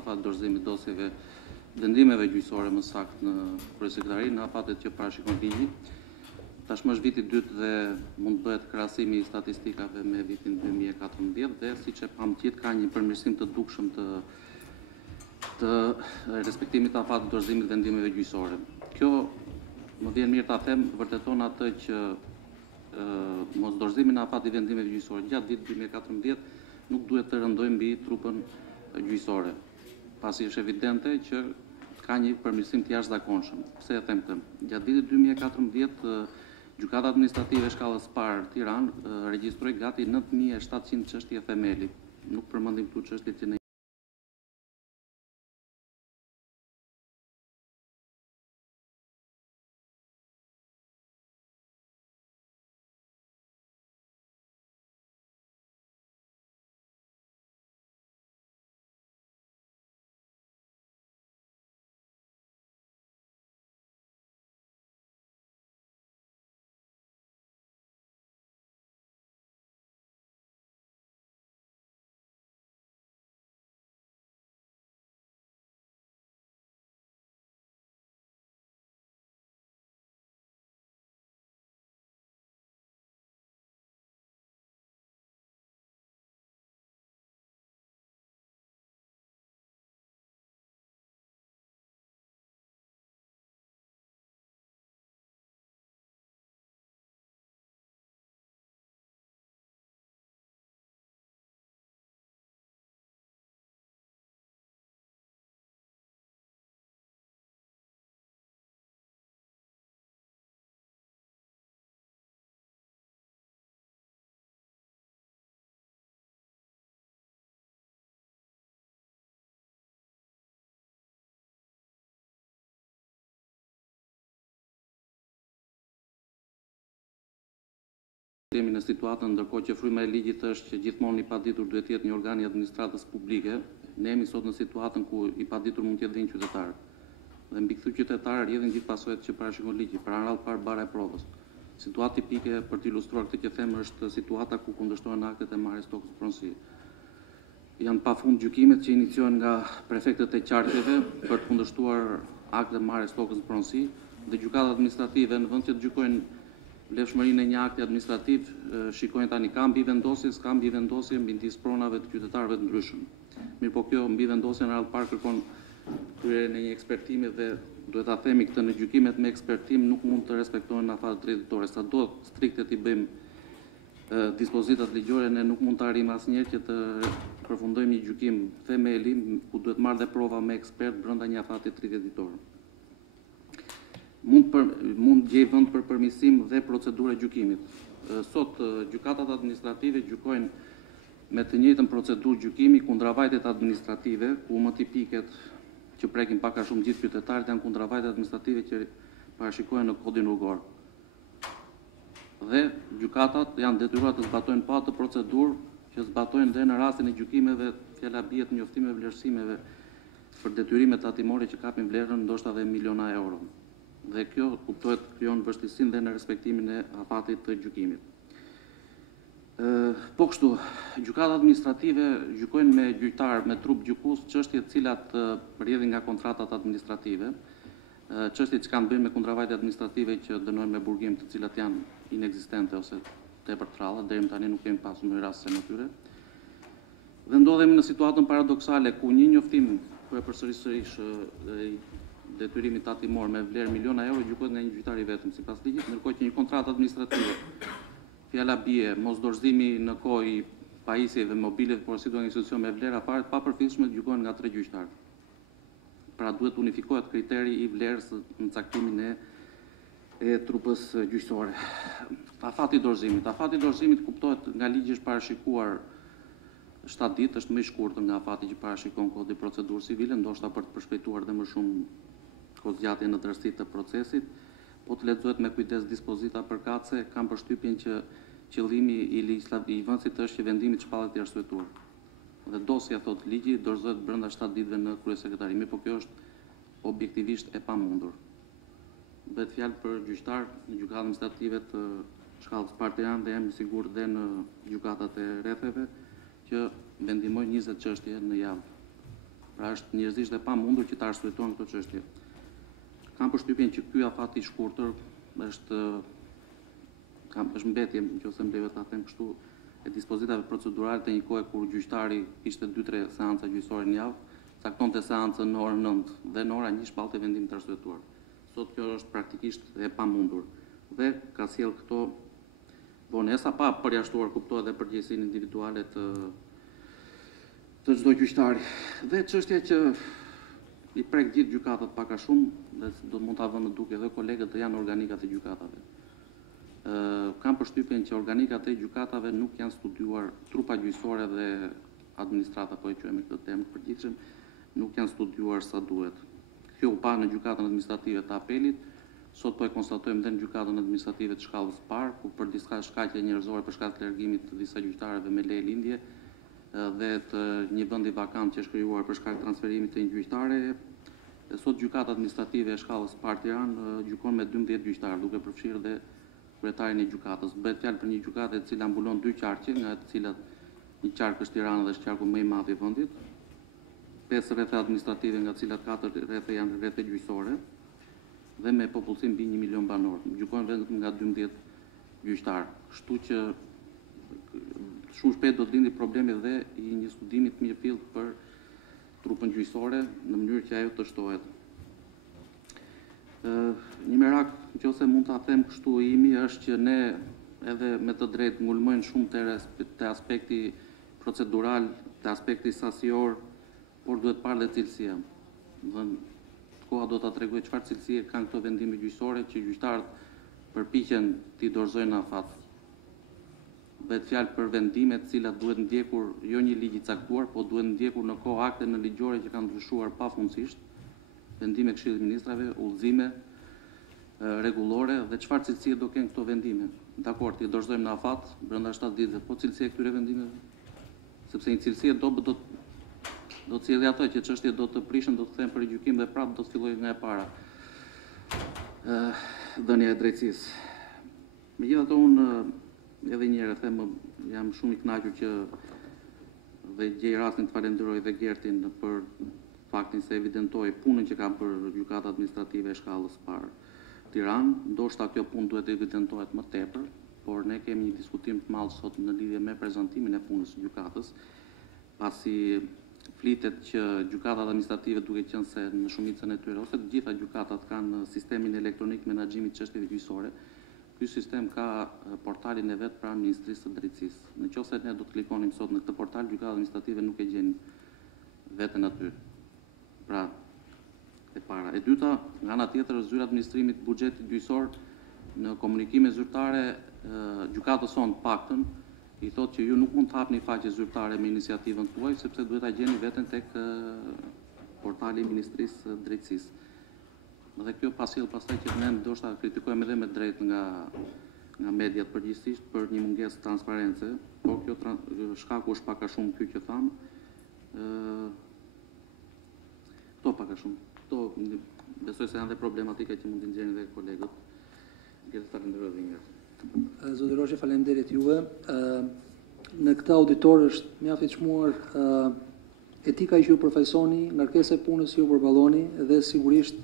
afat dorëzimit dosjeve vendimeve gjyqësore më saktë në kryesekretari në afatet që parashikon ligji. Tashmë është viti i dytë dhe mund të bëhet krahasimi i statistikave me vitin 2014 dhe siç e pam gjithë ka një përmirësim të dukshëm të respektimit të afatit dorëzimit vendimeve gjyqësore. Kjo më vjen mirë ta them vërteton atë që mos dorëzimi në afat i vendimeve gjyqësore gjatë vitit 2014 nuk duhet të rëndojë mbi trupën gjyqësore, pasi është evidente që ka një përmirësim të jashtëzakonshëm. Pse e them këtë? Gjatë vitit 2014 Gjykata Administrative e Shkallës Parë Tiranë regjistroi gati 9700 çështje themeli. Nuk përmendim këtu çështjet që ne jemi në situatën ndërkohë që fryma e ligjit është që gjithmonë i paditur duhet të jetë një organ i administratës publike, ne jemi sot në situatën ku i paditur mund të jetë dhe një qytetar. Dhe mbi këtë qytetar rrjedhin gjithë pasojat që parashikon ligji, para radhë parë bara e provës. Situatë tipike për të ilustruar këtë që them është situata ku kundërshtohen aktet e marrjes tokës pronësi. Janë pafund gjykimet që iniciohen nga prefektët e qarqeve për të kundërshtuar aktet e marrjes tokës pronësi dhe gjykatat administrative në vend që të gjykojnë vlefshmërinë e një akti administrativ, shikojnë tani ka mbi vendosje, s'ka mbi vendosje mbi ndjes pronave të qytetarëve të ndryshëm. Mirë po kjo mbi vendosje në radhë parë kërkon kryerjen e një ekspertimi dhe duhet ta themi këtë në gjykimet me ekspertim nuk mund të respektohen afatet drejtore. Sado strikte i bëjmë dispozitat ligjore, ne nuk mund të arrijmë asnjëherë që të përfundojmë një gjykim themeli ku duhet marrë dhe prova me ekspert brenda një afati 30 ditor. Mund gjej vend për përmirësim dhe procedurë gjykimit. Sot gjykatat administrative gjykojnë me të njëjtën procedurë gjykimi kundravajtjet administrative, ku më tipiket që prekin pak a shumë gjithë qytetarët janë kundravajtjet administrative që parashikohen në kodin rrugor. Dhe gjykatat janë detyruar të zbatojnë pa atë procedurë që zbatojnë dhe në rastin e gjykimeve, fjala bie të njoftimeve vlerësimeve për detyrimet tatimore që kapin vlerën ndoshta dhe miliona euro. Dhe kjo kuptohet krijon vështirësinë dhe në respektimin e afatit të gjykimit. Po kështu, gjykatat administrative gjykojnë me gjyqtar me trup gjykues çështje të cilat rrjedhin nga kontratat administrative, çështje që kanë bënë me kundravajtje administrative që dënojnë me burgim, të cilat janë inekzistente ose tepër të rralla, deri më tani nuk kemi pasur ndonjë rast se natyre. Dhe ndodhemi në situatën paradoksale ku një njoftim ku e përsërisërish detyrimit tatimor me vlerë miliona euro gjykohet nga një gjyqtar i vetëm sipas ligjit, ndërkohë që një kontratë administrative, fjala bie mos dorëzimi në kohë i pajisjeve mobile por situatë një institucion me vlera fare të papërfillshme gjykohen nga 3 gjyqtar. Pra duhet unifikohet kriteri i vlerës në caktimin e trupës gjyqësore. Afati i dorëzimit kuptohet nga ligji është parashikuar 7 ditë, është më i shkurtër nga afati që parashikon kodi procedurë civile, ndoshta për të përshpejtuar dhe më shumë kozgjatjen në tërësi të procesit, po të lexohet me kujdes dispozita përkatëse, kam përshtypjen që qëllimi i vendit është që vendimi të shpallet i arsyetuar. Dhe dosja thot ligji dorëzohet brenda 7 ditëve në kryesekretari, por kjo është objektivisht e pamundur. Bëhet fjalë për gjyqtar në gjykatat administrative të Shkallës Parë Tiranë dhe jam i sigurt dhe në gjykatat e rretheve që vendimojnë 20 çështje në javë. Pra është njerëzisht e pamundur që ta arsyetojnë këtë çështje. Kam përshtypjen që ky afat i shkurtër është mbetje, nëse më lejohet ta them kështu, e dispozitave procedurale të një kohe kur gjyqtari kishte 2-3 seanca gjyqësore në javë, caktonte seancën në orën 9 dhe në ora 1 shpallte vendim të arsyetuar. Sot kjo është praktikisht e pamundur dhe ka sjell këto vonesa pa përjashtuar kuptohet edhe përgjegjësinë individuale të çdo gjyqtari. Dhe çështja që i prek gjithë gjykatat pak a shumë dhe do mund ta vënë duke edhe kolegët janë organikat e gjykatave. Kam përshtypjen që organikat e gjykatave nuk janë studiuar, trupa gjyqësore dhe administrata, po e quajmë këtë term përgjithshëm, nuk janë studiuar sa duhet. Kjo u pa në gjykatën administrative të apelit, sot po e konstatojmë dhe në gjykatën administrative të shkallës parë, ku për disa shkaqe njerëzore për shkak të largimit të disa gjyqtarëve me leje lindje dhe të një vendi vakant që është krijuar për shkak të transferimit të një gjyqtare, sot gjykata administrative e shkallës parë Tiranë gjykon me 12 gjyqtarë, duke përfshirë dhe kryetarin e gjykatës. Bëhet fjalë për një gjykatë e cila mbulon 2 qarqe, nga të cilat një qark është Tirana dhe është qarku më i madh i vendit, 5 rrethe administrative, nga të cilat 4 rrethe janë rrethe gjyqësore, dhe me popullsi mbi 1 milion banor. Gjykojnë vetëm nga 12 gjyqtarë. Kështu që shumë shpejt do të lindi problemi dhe i një studimi të mirëfillt për trupën gjyqësore në mënyrë që ajo të shtohet. Një merak, nëse mund ta them kështu imi, është që ne edhe me të drejtë ngulmojnë shumë te aspekti procedural, te aspekti sasior, por duhet parë dhe cilësia. Koha do ta tregojë çfarë cilësie kanë këto vendime gjyqësore që gjyqtarët përpiqen t'i dorëzojnë afat. Bëhet fjalë për vendime të cilat duhet ndjekur jo një ligj i caktuar, po duhet ndjekur në kohë akte në ligjore që kanë ndryshuar pafundësisht, vendime Këshillit të Ministrave, udhëzime rregullore dhe çfarë cilësie do kenë këto vendime. Dakor, ti dorëzojmë në afat brenda 7 ditëve, po cilësia e këtyre vendimeve? Sepse një cilësie do të cilë ato që çështjet do të prishën, do të kthehen për gjykim dhe prapë do të fillojë nga e para. Dhënia e drejtësisë. Megjithatë unë edhe një herë them, jam shumë i kënaqur që dhe gjej rastin të falenderoj dhe Gertin për faktin se evidentoi punën që ka bërë gjykata administrative e shkallës parë Tiranë. Ndoshta kjo punë duhet evidentohet më tepër, por ne kemi një diskutim të madh sot në lidhje me prezantimin e punës së gjykatës, pasi flitet që gjykatat administrative duke qenë se në shumicën e tyre ose të gjitha gjykatat kanë sistemin elektronik menaxhimit çështjeve gjyqësore. Ky sistem ka portalin e vet pranë Ministrisë së Drejtësisë. Nëse ne do të klikonim sot në këtë portal, gjykatat administrative nuk e gjen veten aty. Pra, e para. E dyta, nga ana tjetër, zyra administrimit të buxhetit gjyqësor në komunikime zyrtare, gjykatës sonë paktën i thotë që ju nuk mund të hapni faqe zyrtare me iniciativën tuaj, sepse duhet ta gjeni veten tek portali i Ministrisë së Drejtësisë. Dhe kjo pasjell pastaj që ne ndoshta kritikojmë edhe me drejt nga mediat përgjithsisht për një mungesë transparence, por kjo shkaku është pak a shumë ky që tham. Këto pak a shumë. Këto besoj se janë dhe problematika që mund të nxjerrin dhe kolegët. Gjithë falenderoj dhe një herë. Zoti Roshi, faleminderit juve. Në këtë auditor është mjaft i çmuar etika që ju përfaqësoni, ngarkesa e punës që ju përballoni dhe sigurisht